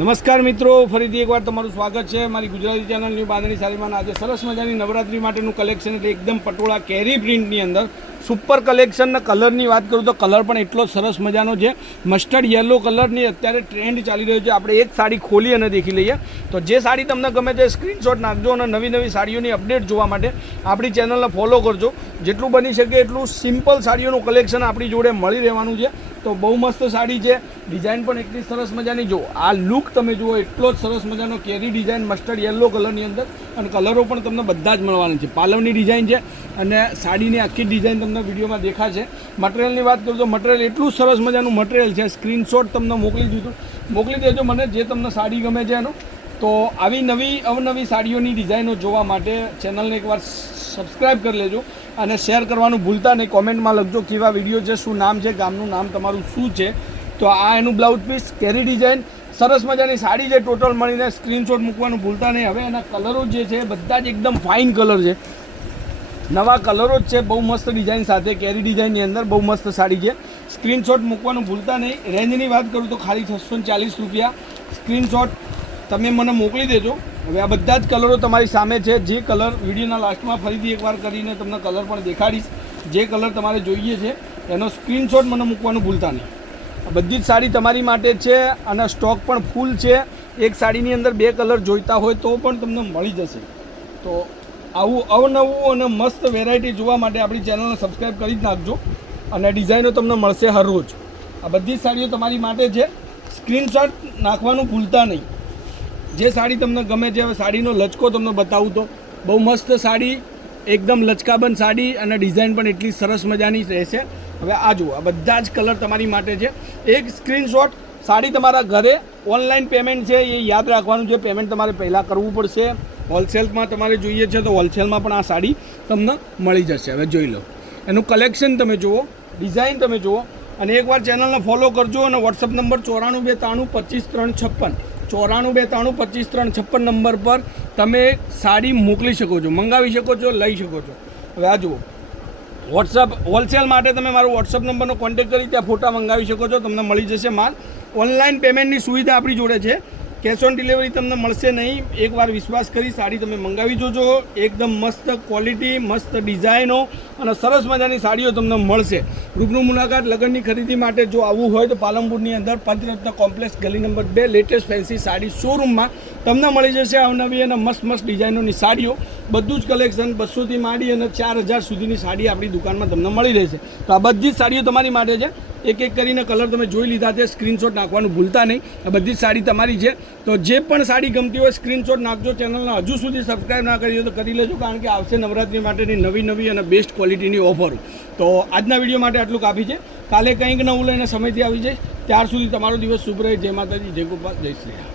નમસ્કાર મિત્રો, ફરીથી એકવાર તમારું સ્વાગત છે મારી ગુજરાતી ચેનલ ન્યૂ બાંધણી સાડીમાં. આજે સરસ મજાની નવરાત્રી માટેનું કલેક્શન એટલે એકદમ પટોળા કેરી પ્રિન્ટની અંદર સુપર કલેક્શનના કલરની વાત કરું તો કલર પણ એટલો સરસ મજાનો છે. મસ્ટર્ડ યલો કલરની અત્યારે ટ્રેન્ડ ચાલી રહ્યો છે. આપણે એક સાડી ખોલી અને દેખી લઈએ. તો જે સાડી તમને ગમે તે સ્ક્રીનશોટ નાખજો અને નવી નવી સાડીઓની અપડેટ જોવા માટે આપણી ચેનલને ફોલો કરજો. જેટલું બની શકે એટલું સિમ્પલ સાડીઓનું કલેક્શન આપણી જોડે મળી રહેવાનું છે. તો બહુ મસ્ત સાડી છે, ડિઝાઇન પણ એટલી સરસ મજાની. જો આ લુક તમે જુઓ, એટલો જ સરસ મજાનો કેરી ડિઝાઇન મસ્ટર્ડ યલો કલરની અંદર, અને કલરો પણ તમને બધા જ મળવાના છે. પાલવની ડિઝાઇન છે અને સાડીની આખી ડિઝાઇન તમને વિડીયોમાં દેખાશે. મટીરિયલની વાત કરું તો મટીરિયલ એટલું સરસ મજાનું મટીરિયલ છે. સ્ક્રીનશોટ તમને મોકલી દેજો મને જે તમને સાડી ગમે છે એનું. તો આવી નવી અવનવી સાડીઓની ડિઝાઇનો જોવા માટે ચેનલને એકવાર સબસ્ક્રાઈબ કરી લેજો અને શેર કરવાનું ભૂલતા નહીં. કોમેન્ટમાં લખજો કેવા વિડીયો છે, શું નામ છે, ગામનું નામ તમારું શું છે. તો આ એનું બ્લાઉઝ પીસ, કેરી ડિઝાઇન, સરસ મજાની સાડી છે. ટોટલ મળીને સ્ક્રીનશોટ મૂકવાનું ભૂલતા નહીં. હવે એના કલરો જે છે બધા જ એકદમ ફાઇન કલર છે, નવા કલરો જ છે. બહુ મસ્ત ડિઝાઇન સાથે કેરી ડિઝાઇનની અંદર બહુ મસ્ત સાડી છે. સ્ક્રીનશોટ મૂકવાનું ભૂલતા નહીં. રેન્જની વાત કરું તો ખાલી 640 રૂપિયા. સ્ક્રીનશોટ તમે મને મોકલી દેજો. હવે આ બધા જ કલરો તમારી સામે છે. જે કલર વિડીયોના લાસ્ટમાં ફરીથી એકવાર કરીને તમને કલર પણ દેખાડીશ. જે કલર તમારે જોઈએ છે એનો સ્ક્રીનશોટ મને મૂકવાનું ભૂલતા નહીં. બધી જ સાડી તમારી માટે છે અને સ્ટોક પણ ફૂલ છે. એક સાડીની અંદર 2 કલર જોઈતા હોય તો પણ તમને મળી જશે. તો આવું અવનવું અને મસ્ત વેરાયટી જોવા માટે આપણી ચેનલને સબસ્ક્રાઈબ કરી જ નાખજો અને ડિઝાઇનો તમને મળશે હર રોજ. આ બધી જ સાડીઓ તમારી માટે છે. સ્ક્રીનશોટ નાખવાનું ભૂલતા નહીં. જે સાડી તમને ગમે છે. હવે સાડીનો લચકો તમને બતાવું તો બહુ મસ્ત સાડી, એકદમ લચકાબંધ સાડી અને ડિઝાઇન પણ એટલી સરસ મજાની રહેશે. હવે આ જુઓ, આ બધા જ કલર તમારી માટે છે. એક સ્ક્રીનશોટ. સાડી તમારા ઘરે ઓનલાઈન પેમેન્ટ છે એ યાદ રાખવાનું છે. પેમેન્ટ તમારે પહેલાં કરવું પડશે. હોલસેલમાં તમારે જોઈએ છે તો હોલસેલમાં પણ આ સાડી તમને મળી જશે. હવે જોઈ લો, એનું કલેક્શન તમે જુઓ, ડિઝાઇન તમે જુઓ અને એકવાર ચેનલને ફોલો કરજો. અને વોટ્સઅપ નંબર 9423325356 9423325356 નંબર પર તમે સાડી મોકલી શકો છો, મંગાવી શકો છો, લઈ શકો છો. હવે આ જુઓ, વોટ્સઅપ હોલસેલ માટે તમે મારો વોટ્સઅપ નંબરનો કોન્ટેક્ટ કરી ત્યાં ફોટા મંગાવી શકો છો. તમને મળી જશે માલ. ઓનલાઈન પેમેન્ટની સુવિધા આપણી જોડે છે. કેશ ઓન ડિલિવરી તમને મળશે નહીં. એકવાર વિશ્વાસ કરી સાડી તમે મંગાવી જોજો. એકદમ મસ્ત ક્વોલિટી, મસ્ત ડિઝાઇનો અને સરસ મજાની સાડીઓ તમને મળશે. રૂબરૂ મુલાકાત લગ્નની ખરીદી માટે જો આવવું હોય તો પાલનપુરની અંદર પંચરત્ન કોમ્પ્લેક્સ ગલી નંબર 2 લેટેસ્ટ ફેન્સી સાડી શોરૂમમાં તમને મળી જશે અવનવી અને મસ્ત મસ્ત ડિઝાઇનોની સાડીઓ. બધું જ કલેક્શન 200થી માંડી અને 4000 સુધીની સાડી આપણી દુકાનમાં તમને મળી રહેશે. તો આ બધી જ સાડીઓ તમારી માટે છે. એક એક કરીને કલર તમે જોઈ લીધા છે. સ્ક્રીનશોટ નાખવાનું ભૂલતા નહીં. આ બધી જ સાડી તમારી છે. તો જે પણ સાડી ગમતી હોય સ્ક્રીનશોટ નાખજો. ચેનલને હજુ સુધી સબસ્ક્રાઈબ ના કરી હોય તો કરી લેજો, કારણ કે આવશે નવરાત્રી માટેની નવી અને બેસ્ટ ક્વોલિટીની ઓફરો. તો આજના વિડીયો માટે આટલું કાફી છે. કાલે કંઈક નવું લઈને સમયથી આવી જાય. ત્યાર સુધી તમારો દિવસ શુભ રહે. જય માતાજી, જય ગોપાલ, જય શ્રી રામ.